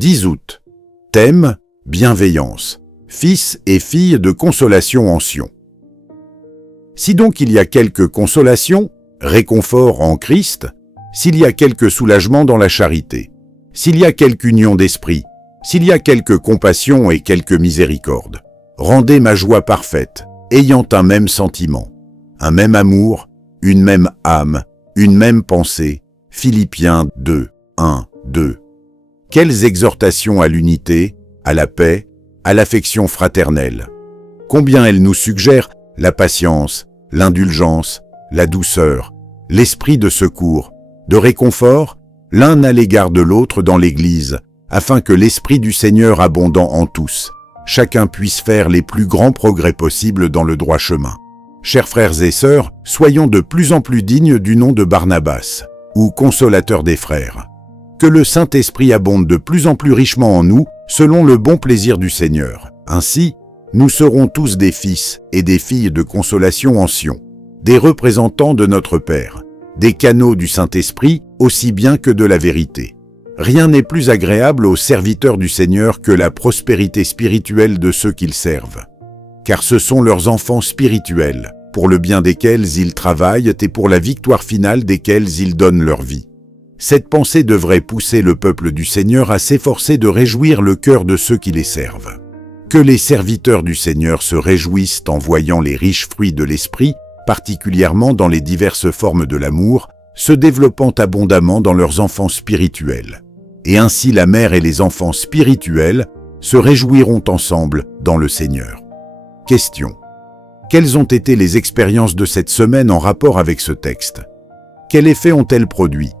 10 août. Thème: bienveillance. Fils et filles de consolation en Sion. Si donc il y a quelque consolation, réconfort en Christ, s'il y a quelque soulagement dans la charité, s'il y a quelque union d'esprit, s'il y a quelque compassion et quelque miséricorde, rendez ma joie parfaite, ayant un même sentiment, un même amour, une même âme, une même pensée. Philippiens 2, 1, 2. Quelles exhortations à l'unité, à la paix, à l'affection fraternelle. Combien elles nous suggèrent la patience, l'indulgence, la douceur, l'esprit de secours, de réconfort, l'un à l'égard de l'autre dans l'Église, afin que l'Esprit du Seigneur abondant en tous, chacun puisse faire les plus grands progrès possibles dans le droit chemin. Chers frères et sœurs, soyons de plus en plus dignes du nom de Barnabas, ou consolateur des frères. Que le Saint-Esprit abonde de plus en plus richement en nous, selon le bon plaisir du Seigneur. Ainsi, nous serons tous des fils et des filles de consolation en Sion, des représentants de notre Père, des canaux du Saint-Esprit aussi bien que de la vérité. Rien n'est plus agréable aux serviteurs du Seigneur que la prospérité spirituelle de ceux qu'ils servent. Car ce sont leurs enfants spirituels, pour le bien desquels ils travaillent et pour la victoire finale desquels ils donnent leur vie. Cette pensée devrait pousser le peuple du Seigneur à s'efforcer de réjouir le cœur de ceux qui les servent. Que les serviteurs du Seigneur se réjouissent en voyant les riches fruits de l'Esprit, particulièrement dans les diverses formes de l'amour, se développant abondamment dans leurs enfants spirituels. Et ainsi la mère et les enfants spirituels se réjouiront ensemble dans le Seigneur. Question. Quelles ont été les expériences de cette semaine en rapport avec ce texte? Quel effet ont-elles produit?